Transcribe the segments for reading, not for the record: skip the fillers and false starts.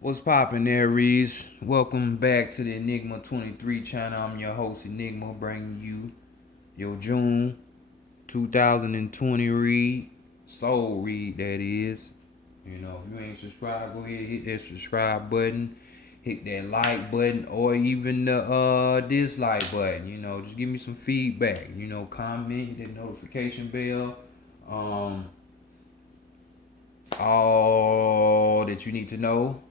What's poppin', Aries? Welcome back to the Enigma 23 channel. I'm your host, Enigma, bringing you your June 2020 read. Soul read, that is. You know, if you ain't subscribed, go ahead, hit that subscribe button, hit that like button, or even the dislike button. You know, just give me some feedback. You know, comment, hit that notification bell. Um, all that you need to know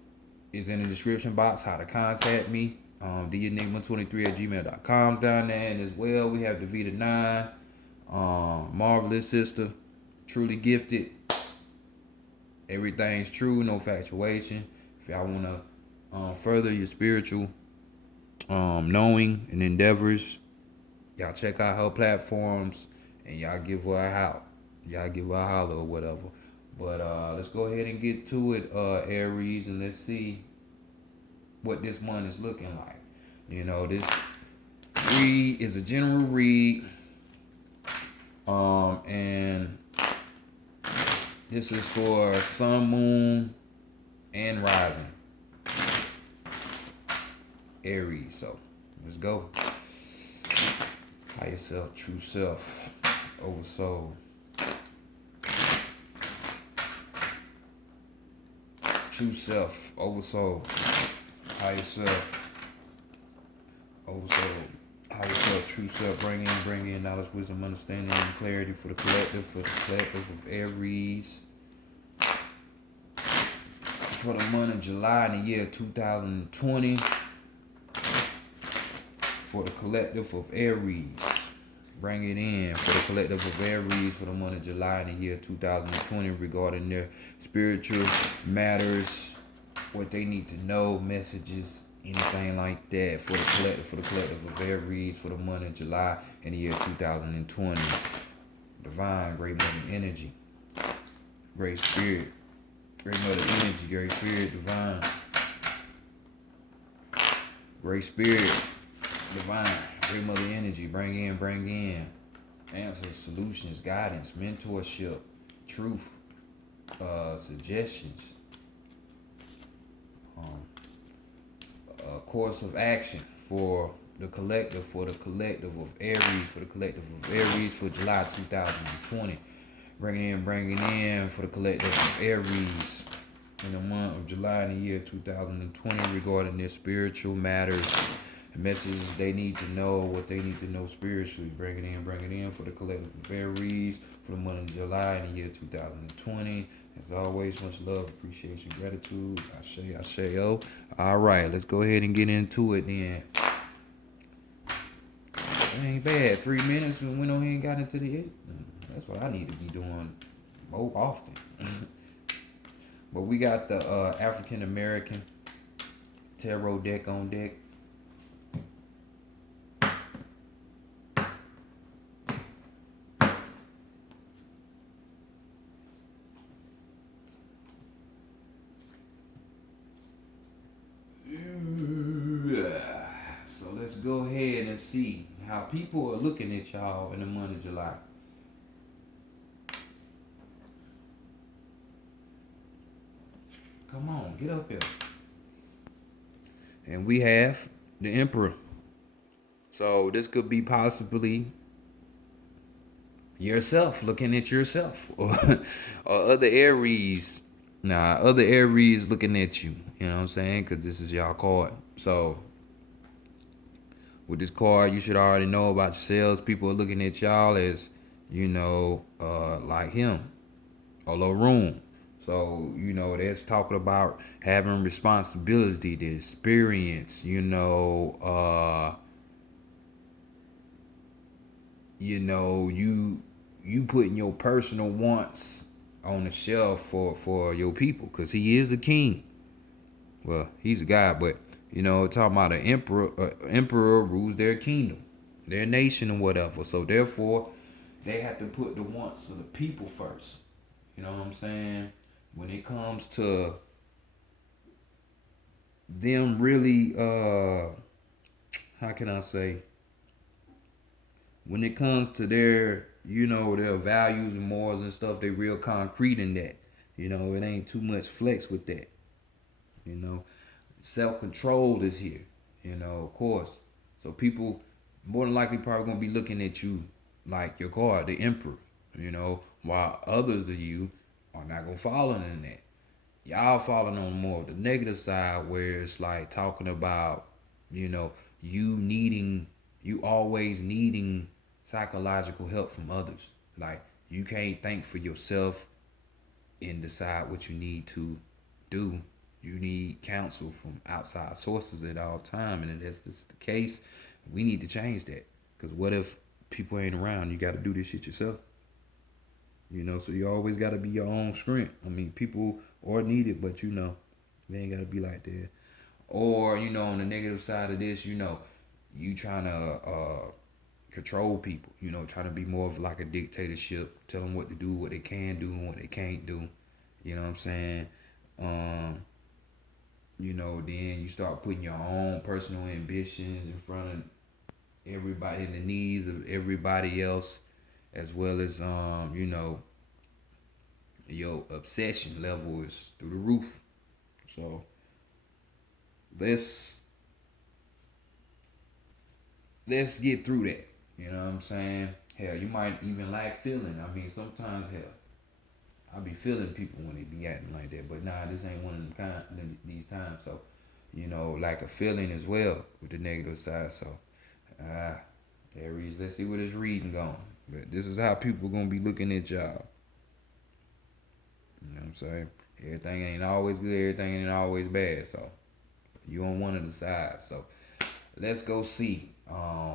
is in the description box how to contact me. TheEnigma23 at gmail.com's down there. And as well, we have the Vita 9, Marvelous Sister, Truly Gifted. Everything's true, no factuation. If y'all want to further your spiritual knowing and endeavors, y'all check out her platforms and y'all give her a holler. Y'all give her a holler or whatever. But let's go ahead and get to it, Aries, and let's see what this month is looking like. You know, this read is a general read, and this is for sun, moon, and rising Aries. So let's go. Higher self, true self, over soul. True self, over soul. Higher self, over soul. Higher self, true self. Bring in knowledge, wisdom, understanding, and clarity for the collective of Aries. For the month of July in the year 2020. For the collective of Aries. Bring it in for the collective of Aries for the month of July in the year 2020 regarding their spiritual matters, what they need to know, messages, anything like that for the collective of Aries for the month of July in the year 2020. Divine, great mother energy, great spirit, great mother energy, great spirit, divine, great spirit, divine, great mother energy, bring in answers, solutions, guidance, mentorship, truth, suggestions, a course of action for the collective of Aries, for July 2020. Bringing in for the collective of Aries in the month of July in the year 2020 regarding their spiritual matters, messages they need to know, what they need to know spiritually. Bring it in for the collective of Aries for the month of July in the year 2020. As always, much love, appreciation, gratitude. I say, yo. All right, let's go ahead and get into it then. It ain't bad. 3 minutes and went on here and got into the it. That's what I need to be doing more often. But we got the African American tarot deck on deck. So let's go ahead and see how people are looking at y'all in the month of July. Come on, get up here. And we have the Emperor. So this could be possibly yourself looking at yourself, or other Aries. Other Aries looking at you. You know what I'm saying? Because this is y'all card. So with this card, you should already know about yourselves. People are looking at y'all as, like him or Laroon. So, that's talking about having responsibility, the experience, you putting your personal wants on the shelf for your people, because he is a king. Well, he's a god, but talking about an emperor rules their kingdom, their nation, and whatever. So therefore, they have to put the wants of the people first. You know what I'm saying? When it comes to them really, how can I say? When it comes to their values and morals and stuff, they real concrete in that. It ain't too much flex with that. You know, self-control is here. Of course. So people more than likely probably gonna be looking at you like your god, the emperor. While others of you are not gonna follow in that. Y'all falling on more of the negative side where it's like talking about, you know, you needing, you always needing psychological help from others. Like you can't think for yourself and decide what you need to do. You need counsel from outside sources at all time, and if that's just the case, we need to change that. Because what if people ain't around? You got to do this shit yourself. So you always got to be your own strength. I mean, people are needed, but they ain't got to be like that. Or on the negative side of this, you trying to control people. Trying to be more of like a dictatorship, tell them what to do, what they can do, and what they can't do. You know what I'm saying? Um, then you start putting your own personal ambitions in front of everybody and the needs of everybody else, as well as your obsession level is through the roof. So let's let's get through that. You know what I'm saying? Hell, you might even lack feeling. I mean, sometimes hell, I be feeling people when they be acting like that. But nah, this ain't one of them these times. So, like a feeling as well with the negative side. So, ah, Aries, let's see where this reading going. But this is how people gonna be looking at y'all. You know what I'm saying? Everything ain't always good. Everything ain't always bad. So, you on one of the sides. So, let's go see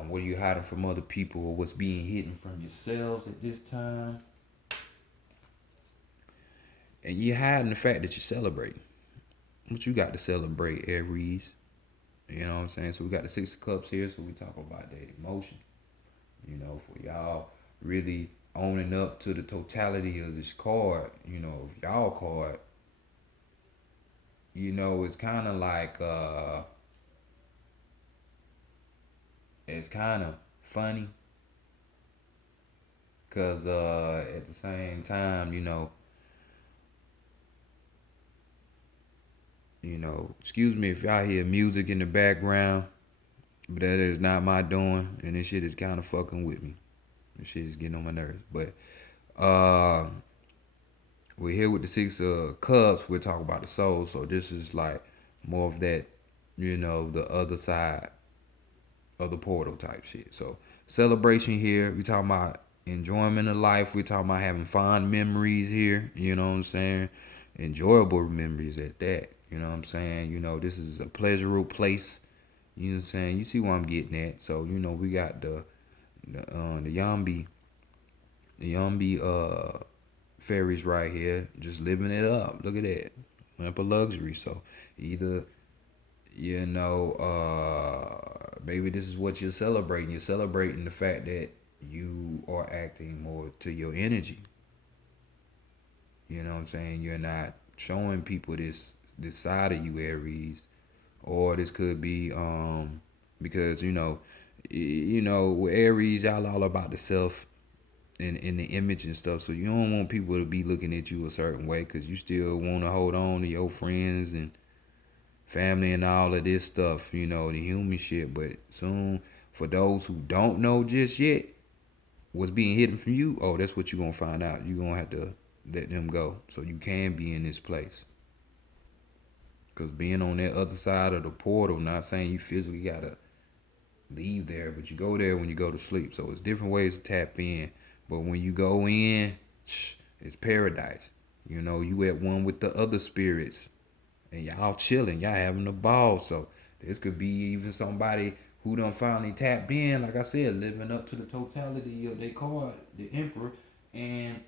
what are you hiding from other people or what's being hidden from yourselves at this time. And you're hiding the fact that you're celebrating. What you got to celebrate, Aries? You know what I'm saying? So we got the Six of Cups here, so we talk about that emotion. For y'all really owning up to the totality of this card, y'all card, it's kind of like, it's kind of funny because at the same time, excuse me if y'all hear music in the background, but that is not my doing, and this shit is kind of fucking with me. This shit is getting on my nerves. But we're here with the Six of Cups. We're talking about the soul, so this is like more of that, the other side of the portal type shit. So celebration here. We talking about enjoyment of life. We talking about having fond memories here. You know what I'm saying? Enjoyable memories at that. You know what I'm saying? This is a pleasurable place. You know what I'm saying? You see what I'm getting at. So we got the Yambi fairies right here, just living it up. Look at that, lamp of luxury. So either maybe this is what you're celebrating. You're celebrating the fact that you are acting more to your energy. You know what I'm saying? You're not showing people this side of you, Aries, or this could be because with Aries, y'all all about the self and the image and stuff. So you don't want people to be looking at you a certain way because you still want to hold on to your friends and family and all of this stuff, the human shit. But soon, for those who don't know just yet what's being hidden from you, oh, that's what you're going to find out. You're going to have to let them go so you can be in this place. Because being on that other side of the portal, not saying you physically got to leave there, but you go there when you go to sleep. So it's different ways to tap in. But when you go in, it's paradise. You at one with the other spirits. And y'all chilling, y'all having a ball. So this could be even somebody who done finally tapped in, like I said, living up to the totality of their card, the Emperor, and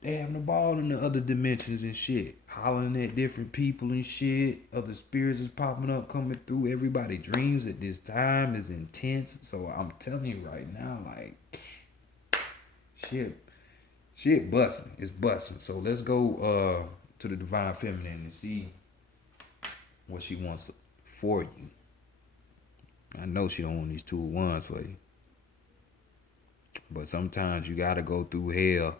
they having a ball in the other dimensions and shit. Hollering at different people and shit. Other spirits is popping up, coming through. Everybody dreams at this time is intense. So I'm telling you right now, like, shit busting. It's busting. So let's go to the Divine Feminine and see what she wants for you. I know she don't want these Two of Wands for you. But sometimes you gotta go through hell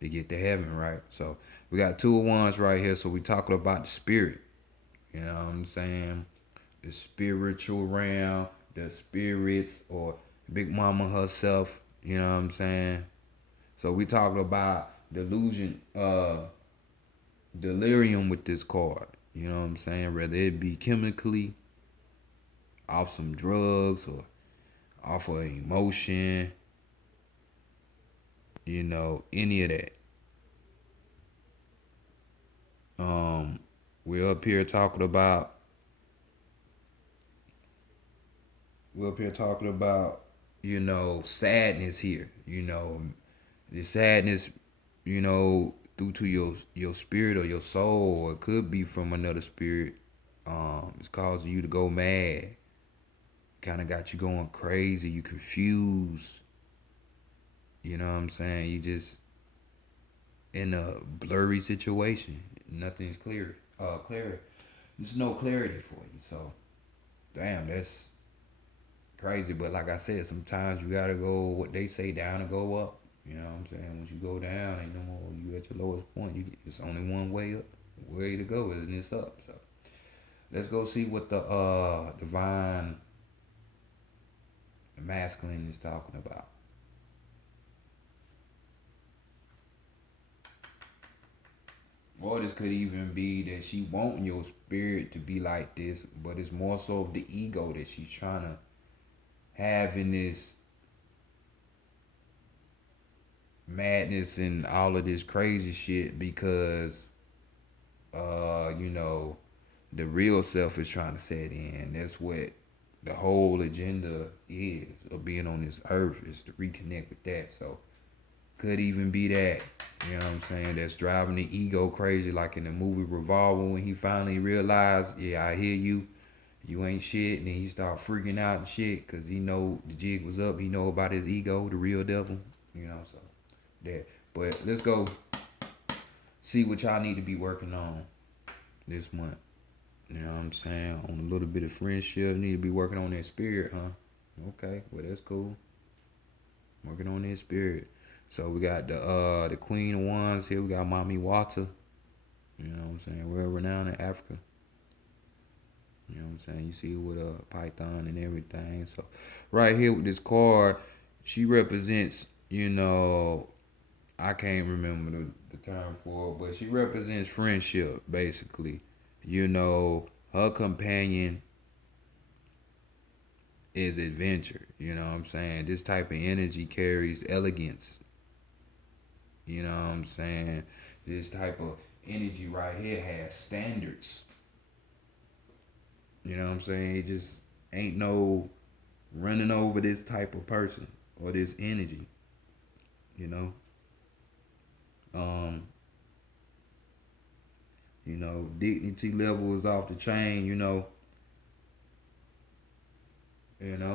to get to heaven, right? So we got Two of Wands right here. So we talking about the spirit. You know what I'm saying? The spiritual realm, the spirits, or Big Mama herself. You know what I'm saying? So we talking about delusion, delirium with this card. You know what I'm saying? Whether it be chemically, off some drugs, or off of emotion, any of that. Um, we're up here talking about sadness here. The sadness, due to your spirit or your soul, or it could be from another spirit. It's causing you to go mad. Kind of got you going crazy. You confused. You know what I'm saying? You just in a blurry situation. Nothing's clear. Clear. There's no clarity for you. So, damn, that's crazy. But like I said, sometimes you gotta go what they say down and go up. You know what I'm saying? Once you go down, ain't no more. You at your lowest point. It's only one way up. Way to go, and it's up. So let's go see what the divine masculine is talking about. Or this could even be that she wanting your spirit to be like this, but it's more so of the ego that she's trying to have in this madness and all of this crazy shit because the real self is trying to set in. That's what the whole agenda is of being on this earth, is to reconnect with that. So could even be that, you know what I'm saying, that's driving the ego crazy, like in the movie Revolver when he finally realized, yeah, I hear you, you ain't shit, and then he start freaking out and shit because he know the jig was up. He know about his ego, the real devil, so that. But let's go see what y'all need to be working on this month. You know what I'm saying? On a little bit of friendship, need to be working on that spirit, huh? Okay, well that's cool. Working on that spirit. So we got the Queen of Wands here. We got Mommy Water. You know what I'm saying? We're renowned in Africa. You know what I'm saying? You see with a python and everything. So right here with this card, she represents, I can't remember the term for it, but she represents friendship, basically. Her companion is adventure. You know what I'm saying? This type of energy carries elegance. You know what I'm saying? This type of energy right here has standards. You know what I'm saying? It just ain't no running over this type of person or this energy. You know? Um, dignity level is off the chain,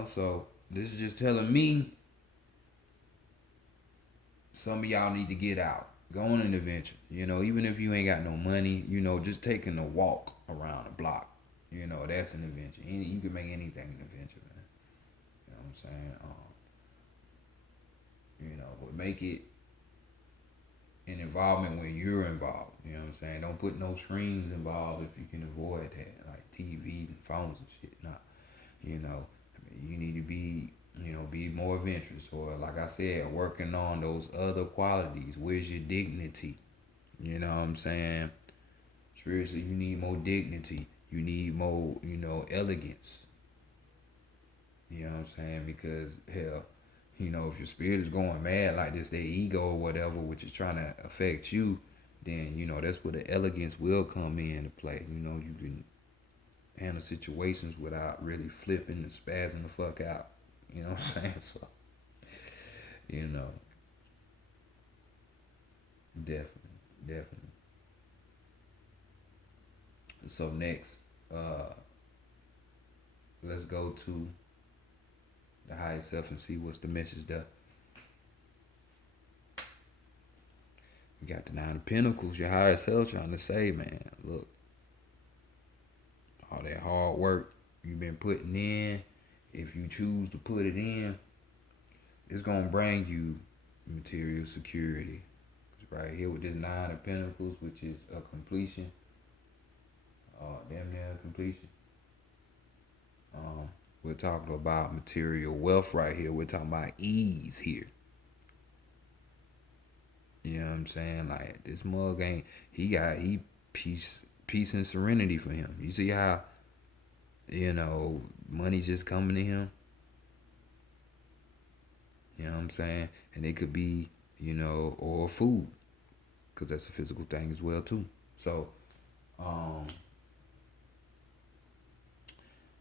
so this is just telling me some of y'all need to get out. Go on an adventure. Even if you ain't got no money, just taking a walk around the block. That's an adventure. You can make anything an adventure, man. You know what I'm saying? But make it an involvement when you're involved. You know what I'm saying? Don't put no strings involved if you can avoid that, like TVs and phones and shit. Nah, you need to be more adventurous, or like I said, working on those other qualities. Where's your dignity? You know what I'm saying? Spiritually, you need more dignity. You need more, elegance. You know what I'm saying? Because hell, if your spirit is going mad like this, their ego or whatever, which is trying to affect you, then that's where the elegance will come into play. You can handle situations without really flipping and spazzing the fuck out. You know what I'm saying? So, you know, definitely, definitely. So next, uh, let's go to the higher self and see what's the message there. We got the Nine of Pentacles, your higher self trying to say, man, look, all that hard work you've been putting in, if you choose to put it in, it's gonna bring you material security. Right here with this Nine of Pentacles, which is a completion, damn near completion. We're talking about material wealth right here. We're talking about ease here. You know what I'm saying? Like this mug ain't he peace and serenity for him. You see how, money just coming to him? You know what I'm saying? And it could be, or food, because that's a physical thing as well too. So, um,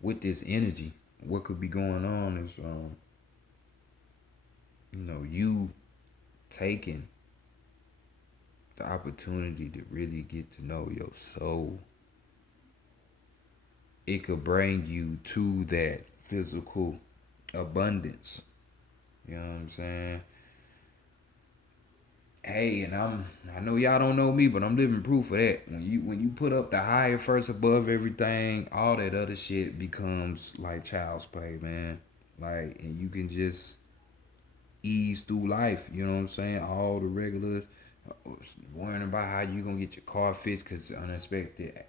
with this energy, what could be going on is, you taking the opportunity to really get to know your soul. It could bring you to that physical abundance. You know what I'm saying? Hey, and I know y'all don't know me, but I'm living proof of that. When you put up the higher first above everything, all that other shit becomes like child's play, man. Like, and you can just ease through life. You know what I'm saying? All the regular worrying about how you gonna get your car fixed because unexpected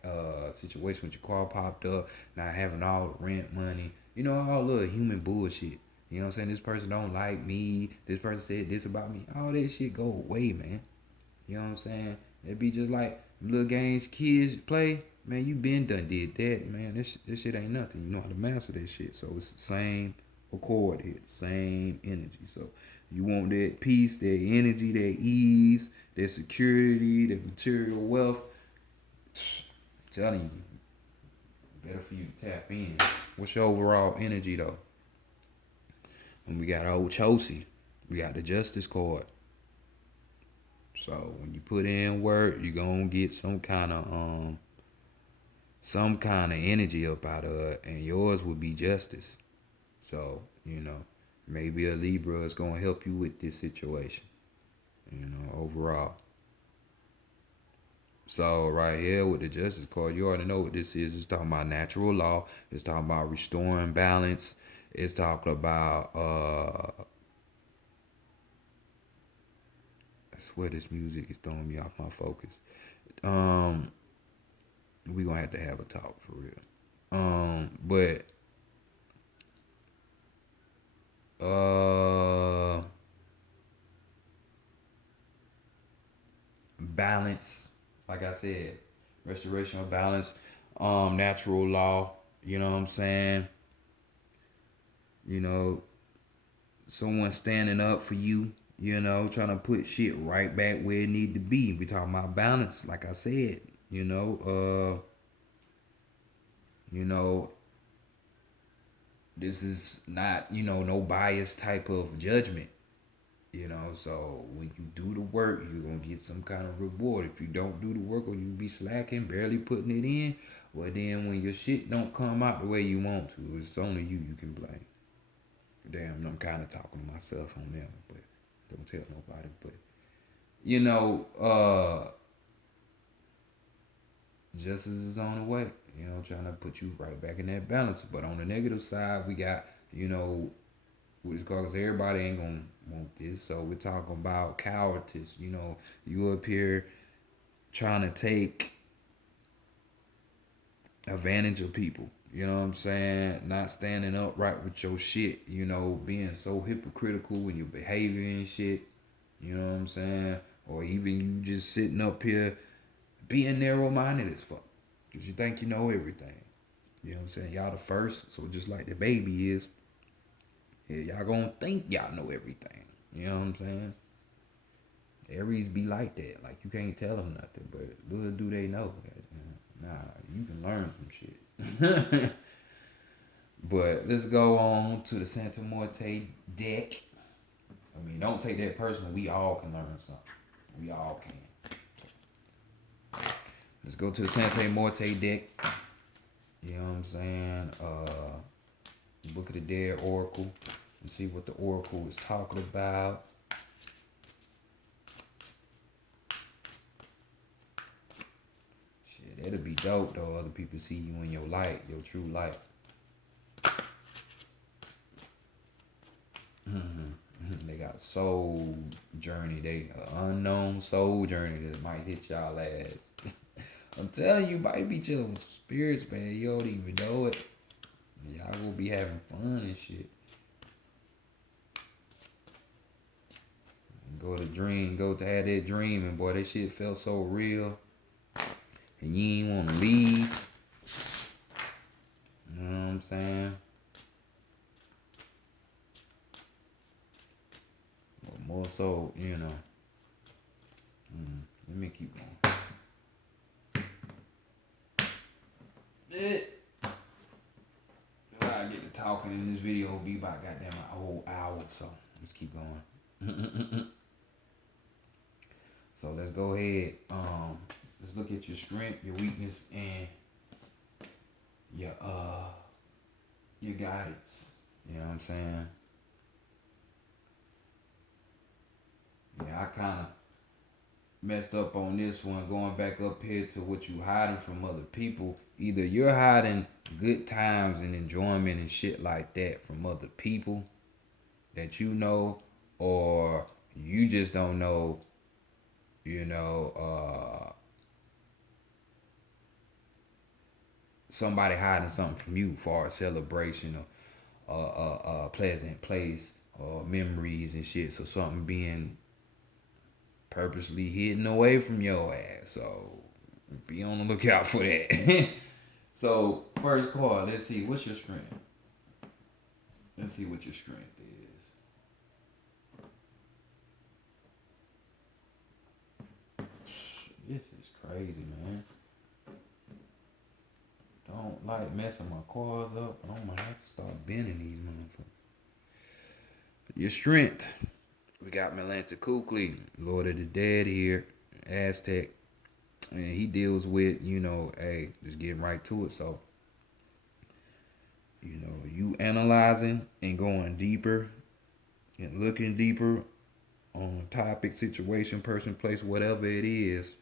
situation with your car popped up, not having all the rent money. All little human bullshit. You know what I'm saying? This person don't like me. This person said this about me. All that shit go away, man. You know what I'm saying? It'd be just like little games kids play. Man, you been done did that, man. This shit ain't nothing. You know how to master that shit. So it's the same accord here, same energy. So you want that peace, that energy, that ease, that security, that material wealth. I'm telling you, better for you to tap in. What's your overall energy though? And we got old Chelsea. We got the Justice card. So when you put in work, you're gonna get some kind of energy up out of it, and yours would be justice. So, maybe a Libra is gonna help you with this situation, overall. So right here with the Justice card, you already know what this is. It's talking about natural law. It's talking about restoring balance. It's talking about I swear this music is throwing me off my focus. Um, we gonna have to have a talk for real. But balance, like I said, restoration of balance, natural law. You know what I'm saying? You know, someone standing up for you. Trying to put shit right back where it need to be. We talking about balance, like I said. You know, you know, this is not, no bias type of judgment. So when you do the work, you're gonna get some kind of reward. If you don't do the work or you be slacking, barely putting it in, well then when your shit don't come out the way you want to, it's only you can blame. Damn, I'm kind of talking to myself on them, but don't tell nobody. But you know, justice is on the way. Trying to put you right back in that balance. But on the negative side, we got, what it's called, 'cause everybody ain't gonna want this. So we're talking about cowardice. You up here trying to take advantage of people. You know what I'm saying? Not standing up right with your shit. Being so hypocritical in your behavior and shit. You know what I'm saying? Or even you just sitting up here being narrow minded as fuck. Because you think you know everything. You know what I'm saying? Y'all the first. So just like the baby is, yeah, y'all gonna think y'all know everything. You know what I'm saying? Aries be like that. Like you can't tell them nothing, but little do they know that. Nah, you can learn some shit. But let's go on to the Santa Morte deck. I mean, don't take that personal. We all can learn something. We all can. Let's go to the Santa Morte deck. You know what I'm saying? Book of the Dead Oracle. And see what the Oracle is talking about. Shit, that'll be dope though. Other people see you in your light, your true light. They got a soul journey. They unknown soul journey that might hit y'all ass. I'm telling you, might be chilling with some spirits, man. You don't even know it. Y'all gonna be having fun and shit. Go to have that dream, and boy, that shit felt so real. And you ain't wanna leave. You know what I'm saying? Or more so, you know. Let me keep going. If I get to talking in this video, it'll be about goddamn a whole hour, so let's keep going. So let's go ahead. Let's look at your strength, your weakness, and your your guidance. You know what I'm saying? Yeah, I kind of messed up on this one, going back up here to what you hiding from other people. Either you're hiding good times and enjoyment and shit like that from other people that you know, or you just don't know, you know, somebody hiding something from you for a celebration or a pleasant place or memories and shit. So something being purposely hidden away from your ass. So be on the lookout for that. So first card, let's see, what's your strength? Let's see what your strength is. This is crazy, man. Don't like messing my cards up. I'm gonna have to start bending these motherfuckers. Your strength. We got Melanta Kukli, Lord of the Dead here, Aztec. And he deals with, you know, hey, just getting right to it. So, you know, you analyzing and going deeper and looking deeper on topic, situation, person, place, whatever it is,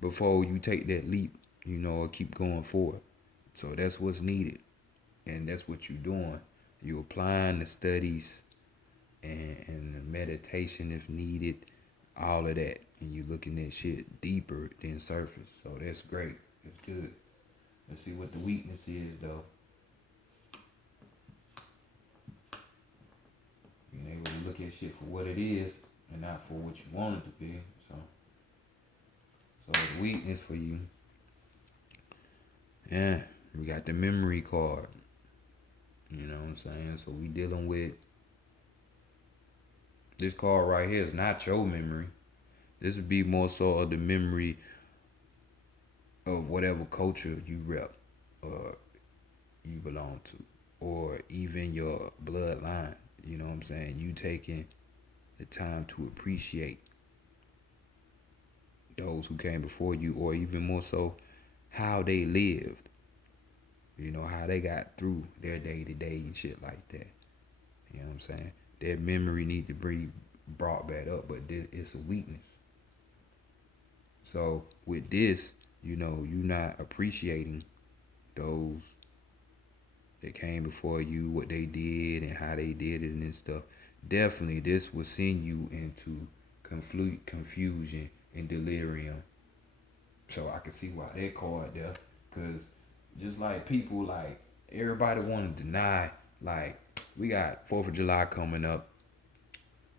before you take that leap, you know, or keep going forward. So that's what's needed. And that's what you're doing. You're applying the studies and the meditation if needed, all of that. And you're looking at shit deeper than surface. So that's great. That's good. Let's see what the weakness is, though. Being able to look at shit for what it is and not for what you want it to be. So the weakness for you. Yeah, we got the memory card. You know what I'm saying? So we dealing with this card right here is not your memory. This would be more so of the memory of whatever culture you rep or you belong to, or even your bloodline. You know what I'm saying? You taking the time to appreciate those who came before you, or even more so, how they lived. You know, how they got through their day to day and shit like that. You know what I'm saying? That memory need to be brought back up, but it's a weakness. So with this, you know, you not appreciating those that came before you, what they did and how they did it and stuff. Definitely, this will send you into confusion and delirium. So I can see why that card there, cause just like people, like everybody want to deny, like we got 4th of July coming up.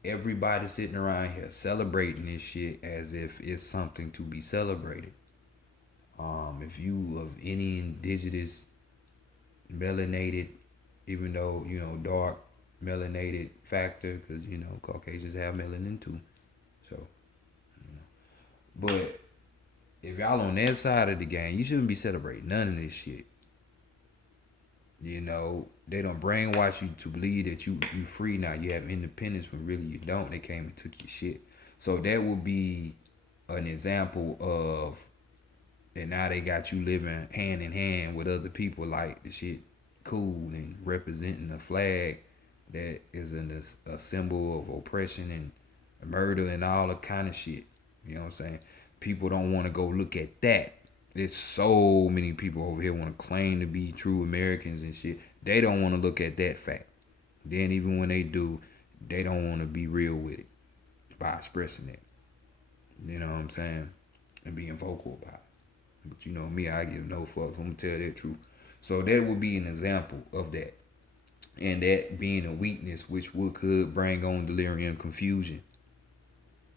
Everybody sitting around here celebrating this shit as if it's something to be celebrated. If you of any indigenous melanated, even though you know dark melanated factor, because you know Caucasians have melanin too. So, but if y'all on that side of the game, you shouldn't be celebrating none of this shit. You know, they don't brainwash you to believe that you free now. You have independence when really you don't. They came and took your shit. So that would be an example of that now they got you living hand in hand with other people like the shit cool and representing a flag that is a symbol of oppression and murder and all the kind of shit. You know what I'm saying? People don't want to go look at that. There's so many people over here want to claim to be true Americans and shit. They don't want to look at that fact. Then even when they do, they don't want to be real with it by expressing it. You know what I'm saying? and being vocal about it. But you know me, I give no fucks. I'm gonna tell that truth. So that would be an example of that, and that being a weakness, which would could bring on delirium, confusion.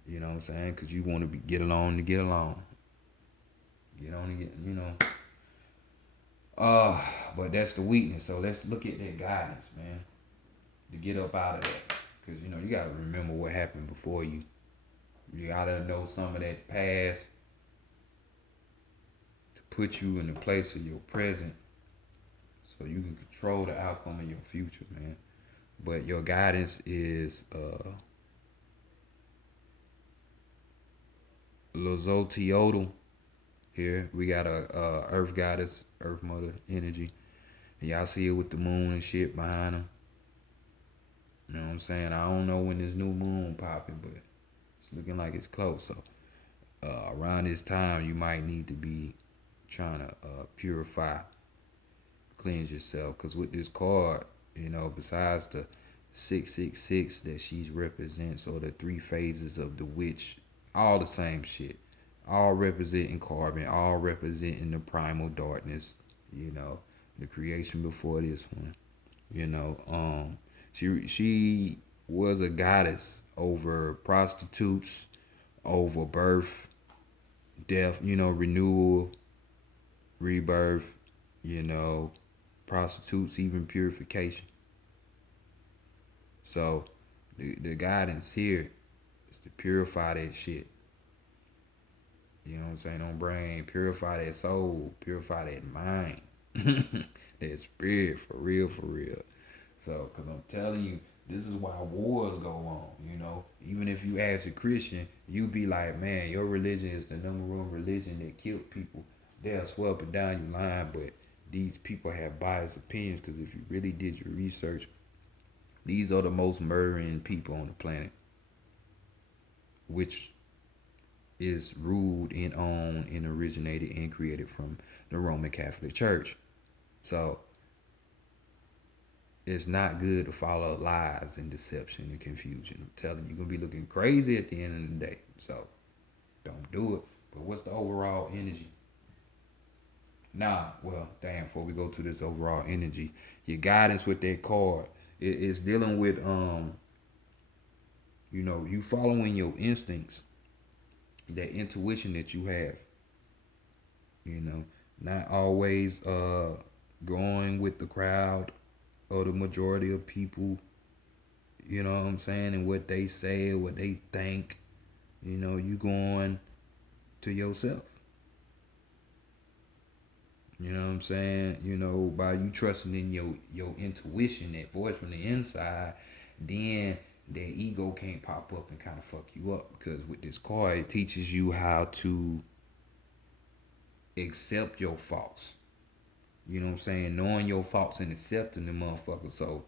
You know what I'm saying? Because you want to get along to get along, get on to get, you know. Uh, but that's the weakness. So let's look at that guidance, man, to get up out of that. Because you know you gotta remember what happened before you. You gotta know some of that past to put you in the place of your present, so you can control the outcome of your future, man. But your guidance is Lozoteotl. Here we got a Earth goddess, Earth Mother energy, and y'all see it with the moon and shit behind them. You know what I'm saying? I don't know when this new moon popping, but it's looking like it's close. So around this time, you might need to be trying to purify, cleanse yourself. Cause with this card, you know, besides the 666 that she represents, or the three phases of the witch, all the same shit, all representing carbon, all representing the primal darkness. You know, the creation before this one. You know, she was a goddess over prostitutes, over birth, death. You know, renewal, rebirth. You know, prostitutes, even purification. So the guidance here is to purify that shit. You know what I'm saying? Don't brain, purify that soul, purify that mind, that spirit, for real, for real. So, cause I'm telling you, this is why wars go on. You know, even if you ask a Christian, you be like, man, your religion is the number one religion that killed people. They'll swear up and down your line, but these people have biased opinions. Cause if you really did your research, these are the most murdering people on the planet, which is ruled and owned and originated and created from the Roman Catholic Church. So it's not good to follow lies and deception and confusion. I'm telling you, you're gonna be looking crazy at the end of the day. So don't do it. But what's the overall energy? Nah, well, damn, before we go to this overall energy, your guidance with that card is dealing with you know, you following your instincts, that intuition that you have, you know, not always going with the crowd or the majority of people, you know what I'm saying, and what they say, what they think. You know, you going to yourself. You know what I'm saying? You know, by you trusting in your intuition, that voice from the inside, then that ego can't pop up and kind of fuck you up. Because with this card, it teaches you how to accept your faults. You know what I'm saying? Knowing your faults and accepting the motherfucker. So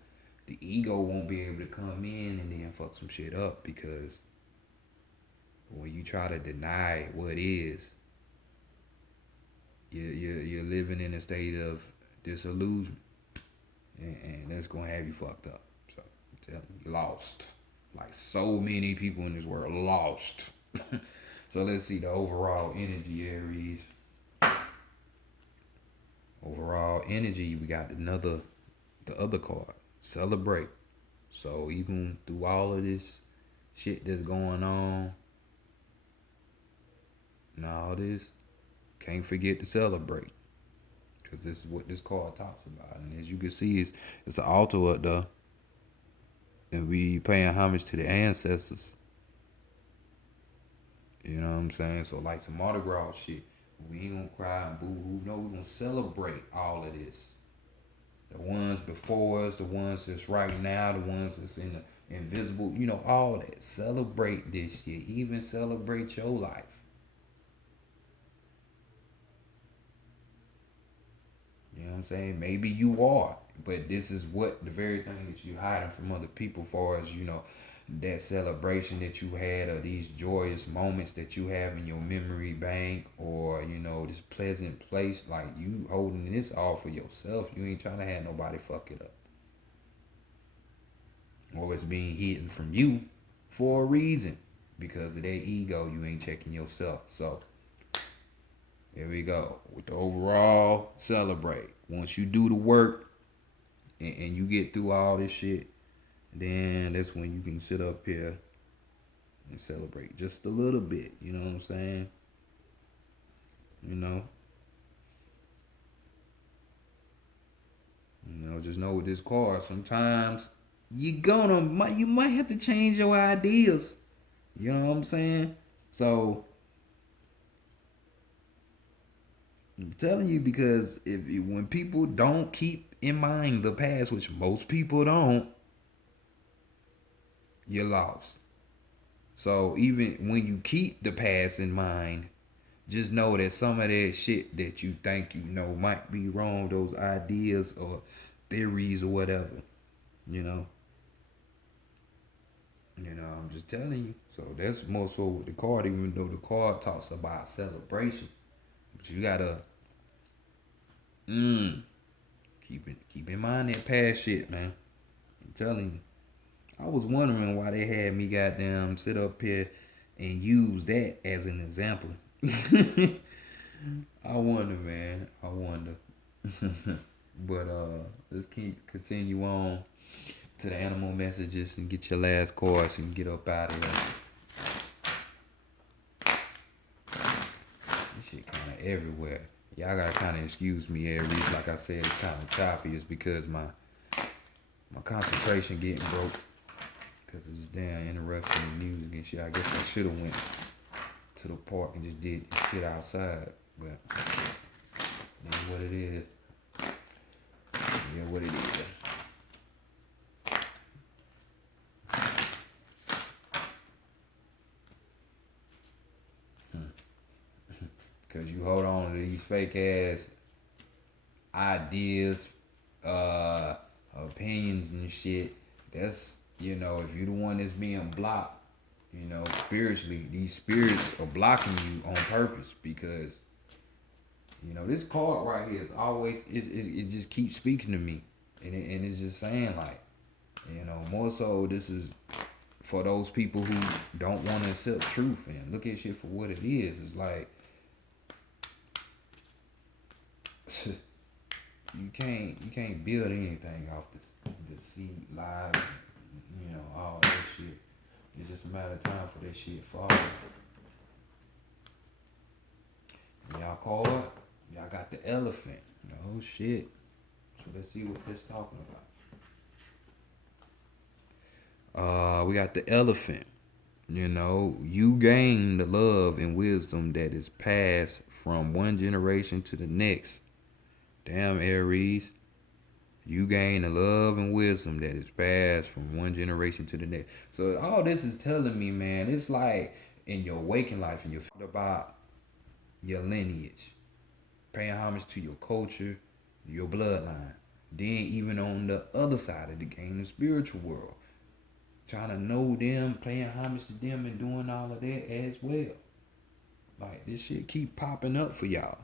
the ego won't be able to come in and then fuck some shit up, because when you try to deny what is, you're living in a state of disillusion, and that's gonna have you fucked up. So I'm telling you, lost. Like so many people in this world lost. So let's see the overall energy, Aries. Overall energy, we got the other card. Celebrate. So even through all of this shit that's going on and all this, can't forget to celebrate. Because this is what this card talks about. And as you can see, it's an altar up there. And we paying homage to the ancestors. You know what I'm saying? So like some Mardi Gras shit. We ain't gonna cry and boo-hoo. No, we gonna celebrate all of this. The ones before us, the ones that's right now, the ones that's in the invisible, you know, all that. Celebrate this shit. Even celebrate your life. You know what I'm saying? Maybe you are, but this is what the very thing that you hiding from other people, for as you know, that celebration that you had, or these joyous moments that you have in your memory bank, or you know, this pleasant place, like you holding this all for yourself. You ain't trying to have nobody fuck it up, or it's being hidden from you for a reason, because of that ego. You ain't checking yourself. So Here we go. With the overall celebrate. Once you do the work and you get through all this shit, then that's when you can sit up here and celebrate just a little bit. You know what I'm saying? You know, just know with this card, sometimes you might have to change your ideas. You know what I'm saying? So I'm telling you because if when people don't keep in mind the past, which most people don't, you're lost. So even when you keep the past in mind, just know that some of that shit that you think you know might be wrong, those ideas or theories or whatever, you know. I'm just telling you. So that's more so with the card, even though the card talks about celebration. But you gotta keep in mind that past shit, man. I'm telling you. I was wondering why they had me goddamn sit up here and use that as an example. I wonder, man. I wonder. But let's continue on to the animal messages and get your last card so you can get up out of here. This shit kind of everywhere. Y'all gotta kind of excuse me, Aries. Like I said, it's kind of choppy. It's because my concentration getting broke because of this damn interruption in music and shit. I guess I should have went to the park and just did shit outside, but that's what it is. Yeah, what it is. Cause you hold on to these fake ass ideas, opinions and shit. That's if you the one that's being blocked, spiritually, these spirits are blocking you on purpose because this card right here is always it just keeps speaking to me, and it's just saying like, more so this is for those people who don't want to accept truth and look at shit for what it is. It's like you can't build anything off the seed lies, all that shit. It's just a matter of time for that shit fall. Y'all call it? Y'all got the elephant. Oh shit. So let's see what this talking about. We got the elephant. You gain the love and wisdom that is passed from one generation to the next. Damn, Aries. You gain the love and wisdom that is passed from one generation to the next. So all this is telling me, man, it's like in your waking life and you're about your lineage, paying homage to your culture, your bloodline. Then even on the other side of the game, the spiritual world, trying to know them, paying homage to them, and doing all of that as well. Like this shit keep popping up for y'all.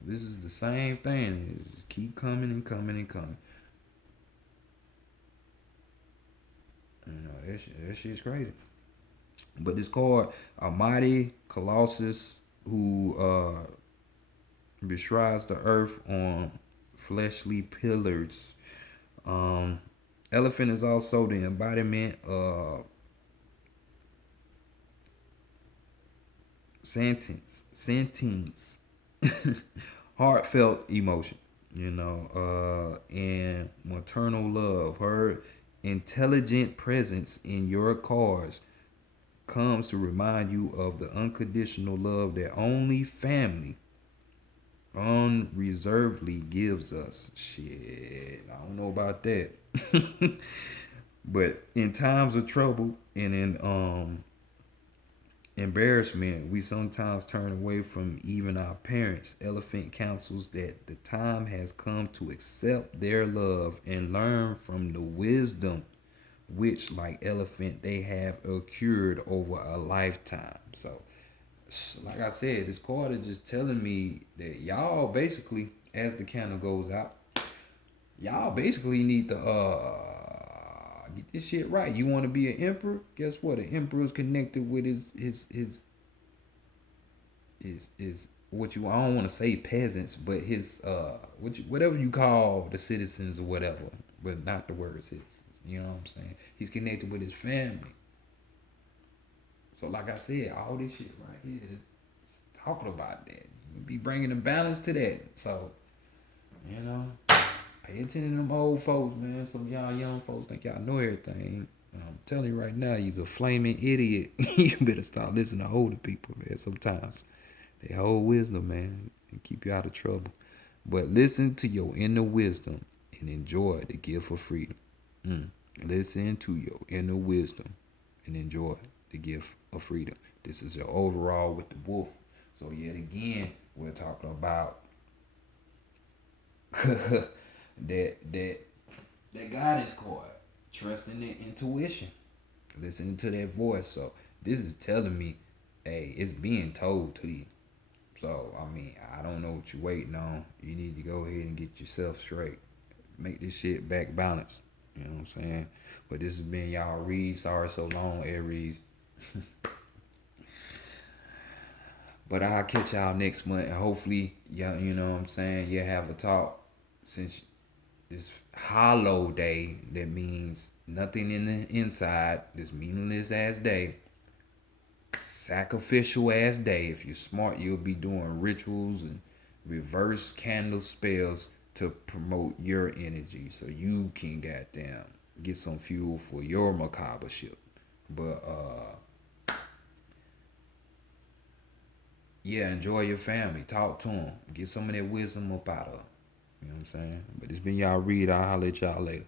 This is the same thing. It just keep coming and coming and coming. That shit's crazy. But this card, a mighty colossus who bestrides the earth on fleshly pillars. Elephant is also the embodiment of sentence, heartfelt emotion, and maternal love. Her intelligent presence in your cards comes to remind you of the unconditional love that only family unreservedly gives us. Shit, I don't know about that. But in times of trouble and in embarrassment, we sometimes turn away from even our parents. Elephant counsels that the time has come to accept their love and learn from the wisdom which, like elephant, they have accrued over a lifetime. So, like I said, this card is just telling me that y'all basically, as the candle goes out, y'all basically need to get this shit right. You want to be an emperor? Guess what? An emperor is connected with his is what you, I don't want to say peasants, but his whatever you call the citizens or whatever, but not the word citizens. You know what I'm saying? He's connected with his family. So like I said, all this shit right here is talking about that. You be bringing the balance to that. So you know, pay attention to them old folks, man. Some of y'all young folks think y'all know everything. And I'm telling you right now, you's a flaming idiot. You better start listening to older people, man. Sometimes they hold wisdom, man, and keep you out of trouble. But listen to your inner wisdom and enjoy the gift of freedom. Mm. Listen to your inner wisdom and enjoy the gift of freedom. This is your overall with the wolf. So yet again, we're talking about that that that guidance card, trusting the intuition, listening to that voice. So this is telling me, hey, it's being told to you. So I mean, I don't know what you're waiting on. You need to go ahead and get yourself straight. Make this shit back balanced. You know what I'm saying? But this has been y'all Reed. Sorry so long, Aries. But I'll catch y'all next month, and hopefully, y'all, you know what I'm saying, you have a talk since this hollow day that means nothing in the inside, this meaningless ass day, sacrificial ass day. If you're smart, you'll be doing rituals and reverse candle spells to promote your energy so you can goddamn get some fuel for your macabre ship. But yeah, enjoy your family. Talk to them. Get some of that wisdom up out of them. You know what I'm saying? But it's been y'all Read. I'll holler at y'all later.